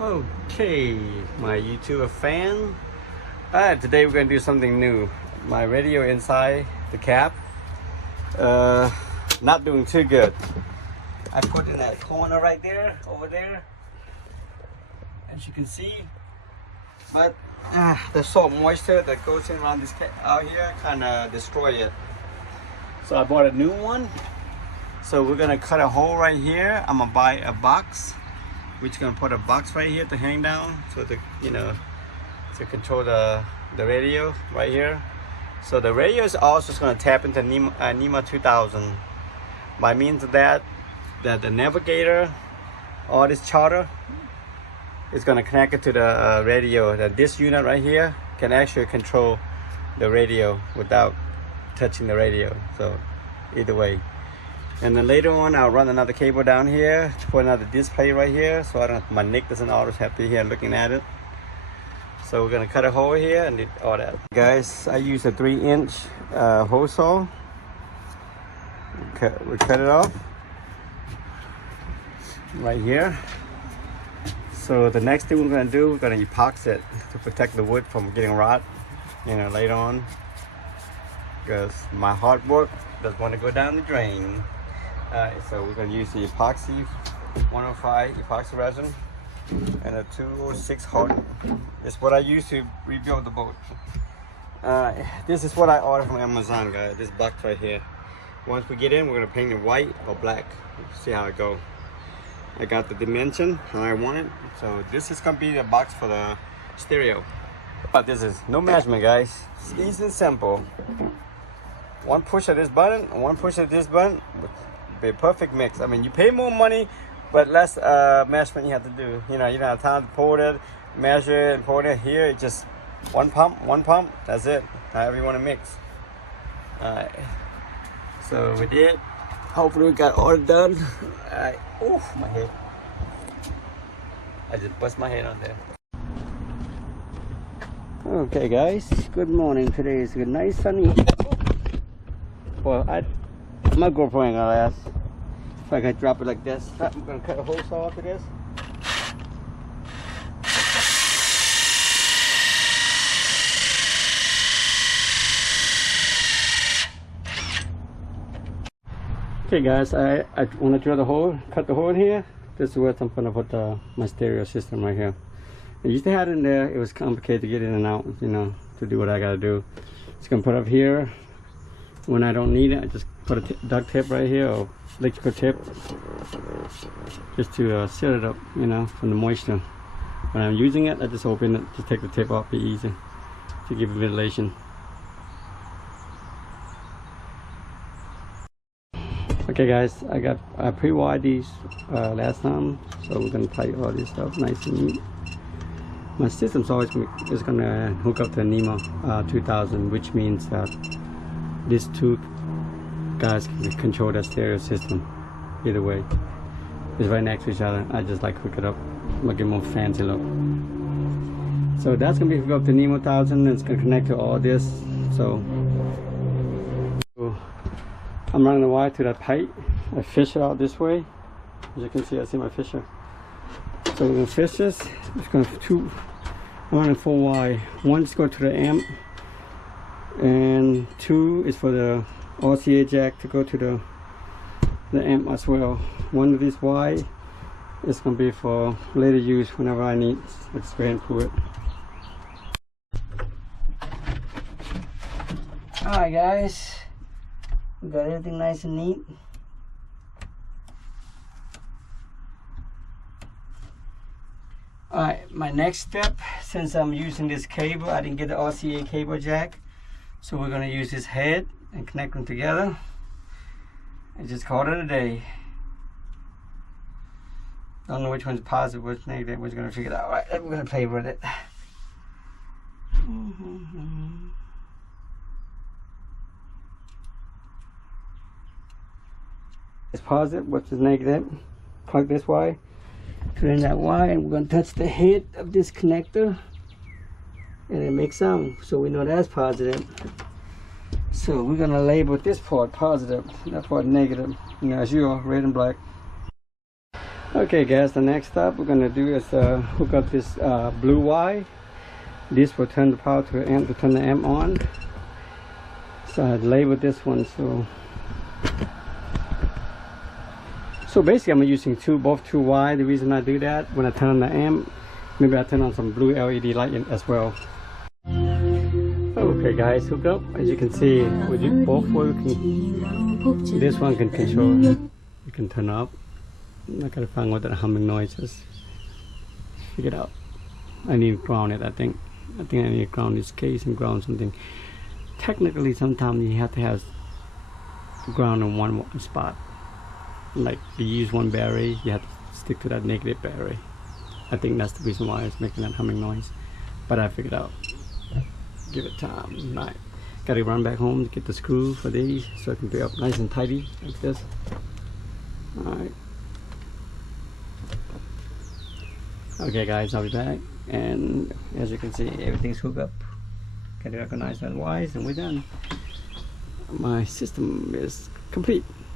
Okay, my YouTuber fan. Today we're gonna do something new. My radio inside the cab, not doing too good. I put in that corner right there, over there, as you can see. But the salt moisture that goes in around this out here kind of destroy it. So I bought a new one. So we're gonna cut a hole right here. I'm gonna buy a box. We're just gonna put a box right here to hang down, so to to control the radio right here. So the radio is also gonna tap into NEMA 2000. By means of that the navigator or this charter is gonna connect it to the radio. That this unit right here can actually control the radio without touching the radio. So either way. And then later on, I'll run another cable down here to put another display right here, so I don't, my neck doesn't always have to be here looking at it. So we're gonna cut a hole here and do all that. Guys, I use a 3-inch hole saw. We cut it off right here. So the next thing we're gonna do, we're gonna epoxy it to protect the wood from getting rot, later on. Because my hard work doesn't want to go down the drain. Alright, so we're going to use the epoxy 105 epoxy resin and a 206 harden. It's what I use to rebuild the boat. This is what I ordered from Amazon, guys. This box right here. Once we get in, we're going to paint it white or black. See how it goes. I got the dimension how I want it. So this is going to be the box for the stereo. But this is no measurement, guys. It's easy and simple. One push of this button and one push of this button. Be a perfect mix. I mean, you pay more money, but less measurement you have to do. You don't have time to pour it, measure it, and pour it here. It's just one pump. That's it. However you want to mix. Alright. So we did. Hopefully we got all done. Alright. Oof, my head. I just bust my head on there. Okay, guys. Good morning. Today is a nice sunny. Well, my GoPro ain't gonna last. If I can drop it like this, I'm gonna cut a hole saw off of this. Okay, guys, I want to drill the hole, cut the hole in here. This is where I'm gonna put my stereo system right here. I used to have it in there. It was complicated to get in and out, to do what I gotta do. It's gonna put up here. When I don't need it, I just put a duct tape right here or electrical tape just to seal it up, from the moisture. When I'm using it, I just open it, just take the tape off, be easy to give it ventilation. Okay, guys, I pre-wired these last time, so we're gonna tighten all this stuff nice and neat. My system's always is gonna hook up to NEMA 2000, which means that these two guys can control the stereo system. Either way, it's right next to each other. I just hook it up, make it more fancy look. So that's gonna be hooked up to NEMA 1000. It's gonna connect to all this. So I'm running the wire to that pipe. I fish it out this way. As you can see, I see my fisher. So we're gonna fish this. It's going to I'm running 4 wire. One is going to the amp, and 2 is for the RCA jack to go to the amp as well. One of these Y is going to be for later use whenever I need. Let's go ahead and pull it. Alright, guys, we got everything nice and neat. Alright, my next step, since I'm using this cable, I didn't get the RCA cable jack. So we're going to use this head and connect them together and just call it a day. Don't know which one's positive, which negative. We're going to figure it out. Alright, we're going to play with it. It's positive, which is negative. Plug this wire, put in that wire, and we're going to touch the head of this connector and it makes sound, so we know that's positive. So we're gonna label this part positive, that part negative, as usual, red and black. Okay guys, the next step we're gonna do is hook up this blue wire. This will turn the power to amp to turn the amp on. So I labeled this one. So basically I'm using both two wire. The reason I do that, when I turn on the amp, maybe I turn on some blue LED light as well. Okay guys, hook up. As you can see, with both working, this one can control. You can turn up. I gotta find what that humming noise is. Figure it out. I need to ground it. I think I need to ground this case and ground something. Technically, sometimes you have to have ground in one spot. Like you use one battery, you have to stick to that negative battery. I think that's the reason why it's making that humming noise. But I figured out. Give it time. Right. Gotta run back home to get the screw for these so it can be up nice and tidy like this. Alright. Okay guys, I'll be back, and as you can see, everything's hooked up. Can you recognize that wires, and we're done. My system is complete.